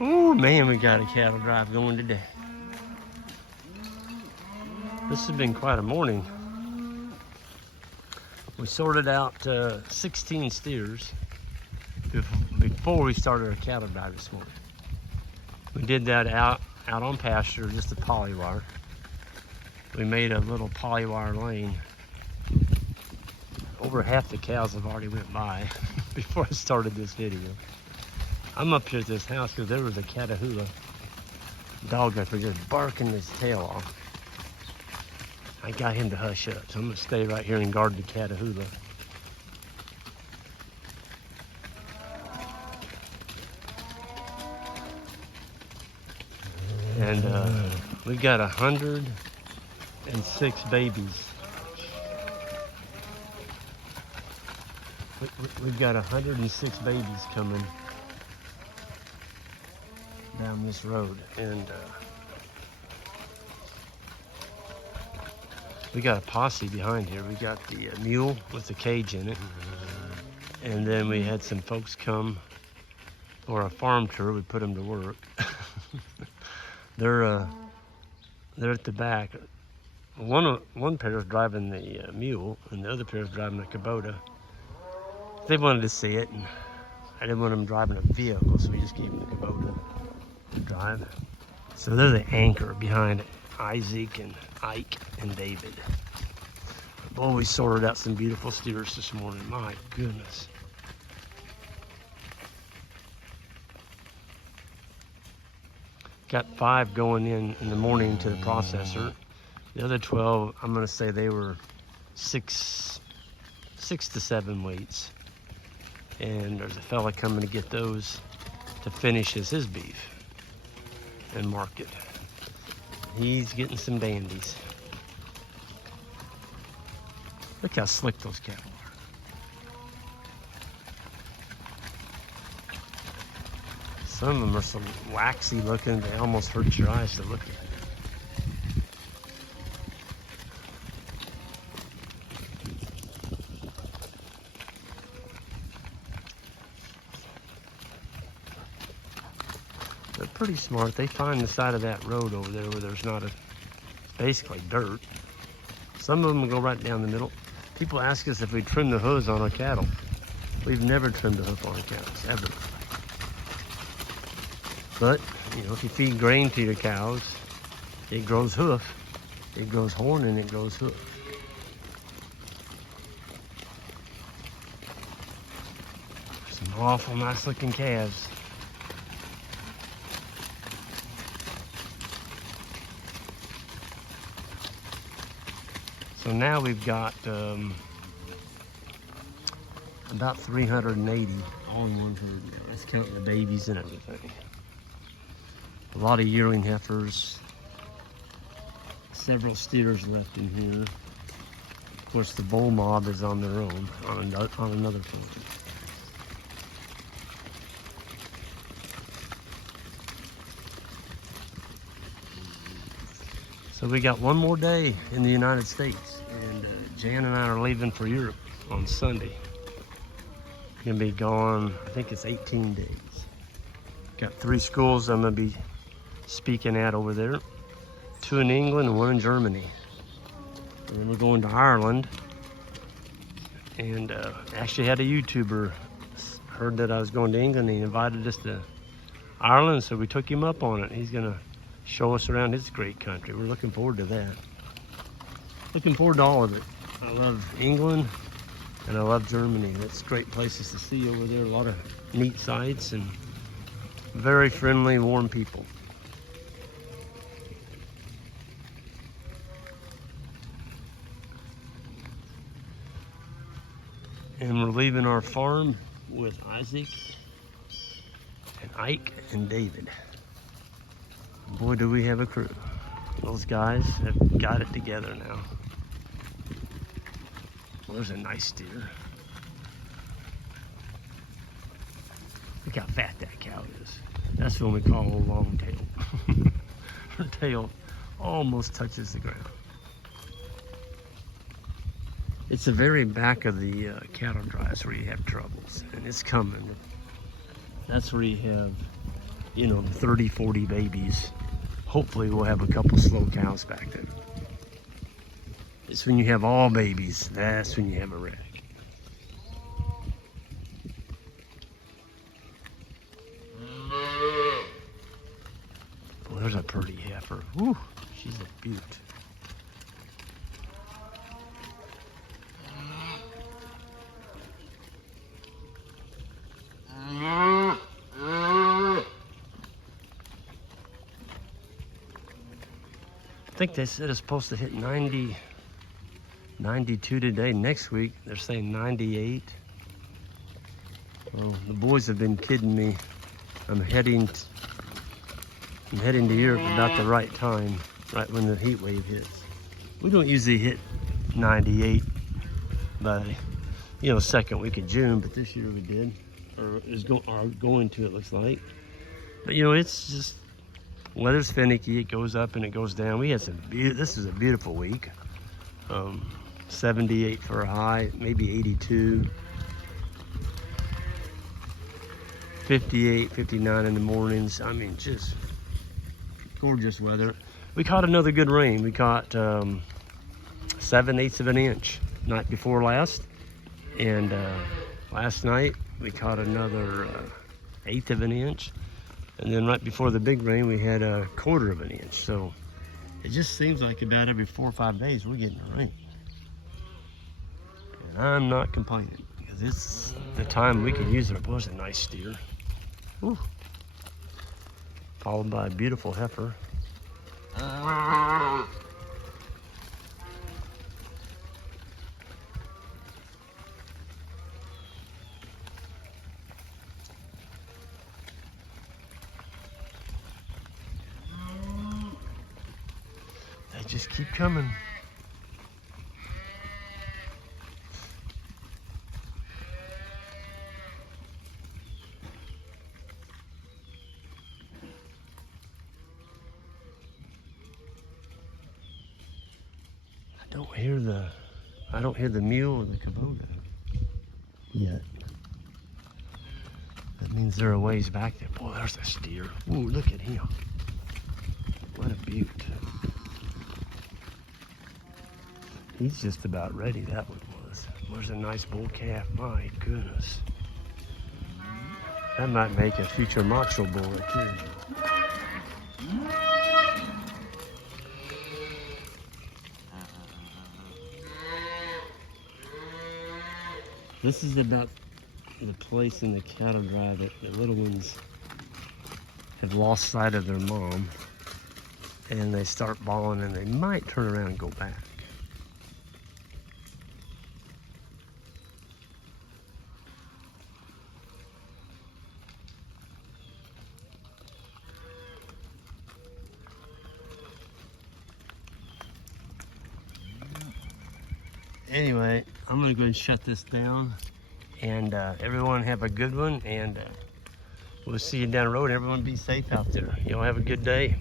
Oh man, we got a cattle drive going today. This has been quite a morning. We sorted out 16 steers before we started our cattle drive this morning. We did that out on pasture, just a polywire. We made a little polywire lane. Over half the cows have already went by before I started this video. I'm up here at this house because there was a Catahoula dog up here just barking his tail off. I got him to hush up, so I'm gonna stay right here and guard the Catahoula. And we've got 106 babies. We've got 106 babies coming down this road, and we got a posse behind here. We got the mule with the cage in it, and then we had some folks come for a farm tour. We put them to work. They're at the back. One pair is driving the mule, and the other pair is driving the Kubota. They wanted to see it, and I didn't want them driving a vehicle, so we just gave them the Kubota to drive. So they're the anchor behind Isaac and Ike and David. Boy, we sorted out some beautiful steers this morning. My goodness. Got 5 going in the morning to the processor. The other 12, I'm gonna say they were 6 to 7 weights. And there's a fella coming to get those to finish his beef and market. He's getting some dandies. Look how slick those cattle are. Some of them are so waxy looking, they almost hurt your eyes to look at. They're pretty smart. They find the side of that road over there where there's not basically dirt. Some of them go right down the middle. People ask us if we trim the hooves on our cattle. We've never trimmed the hoof on our cattle, ever. But, you know, if you feed grain to your cows, it grows hoof, it grows horn, and it grows hoof. Some awful nice looking calves. So now we've got about 380 all in one herd now. That's counting the babies and everything. A lot of yearling heifers, several steers left in here. Of course, the bull mob is on their own on another farm. So we got one more day in the United States, and Jan and I are leaving for Europe on Sunday. We're gonna be gone, I think it's 18 days. Got 3 schools I'm gonna be speaking at over there. 2 in England and 1 in Germany. And then we're going to Ireland. And actually had a YouTuber heard that I was going to England, and he invited us to Ireland, so we took him up on it. He's gonna show us around his great country. We're looking forward to that. Looking forward to all of it. I love England and I love Germany. That's great places to see over there. A lot of neat sights and very friendly, warm people. And we're leaving our farm with Isaac and Ike and David. Boy, do we have a crew. Those guys have got it together now. Well, there's a nice steer. Look how fat that cow is. That's what we call a long tail. Her tail almost touches the ground. It's the very back of the cattle drives where you have troubles, and it's coming. That's where you have you know, 30, 40 babies. Hopefully we'll have a couple slow cows back then. It's when you have all babies, that's when you have a wreck. Well, there's a pretty heifer. Whew, she's a beaut. I think they said it's supposed to hit 90, 92 today. Next week, they're saying 98. Well, the boys have been kidding me. I'm heading to Europe about the right time, right when the heat wave hits. We don't usually hit 98 by, you know, second week of June, but this year we did, or are going to, it looks like. But you know, it's just, weather's finicky. It goes up and it goes down. We had some this is a beautiful week. 78 for a high, maybe 82. 58, 59 in the mornings. I mean, just gorgeous weather. We caught another good rain. We caught 7/8 of an inch night before last, and last night we caught another 1/8 of an inch, and then right before the big rain we had 1/4 of an inch. So it just seems like about every 4 or 5 days we're getting rain, and I'm not complaining because it's the time we could use it. It was a nice steer. Whew. Followed by a beautiful heifer. They just keep coming. I don't hear the mule or the Kubota yet. That means they're a ways back there. Boy, there's a steer. Ooh, look at him. What a beaut. He's just about ready, that one was. There's a nice bull calf, my goodness. That might make a future macho bull right here. This is about the place in the cattle drive that the little ones have lost sight of their mom, and they start bawling and they might turn around and go back. Anyway, I'm gonna go and shut this down, and everyone have a good one, and we'll see you down the road. Everyone be safe out there. Y'all have a good day.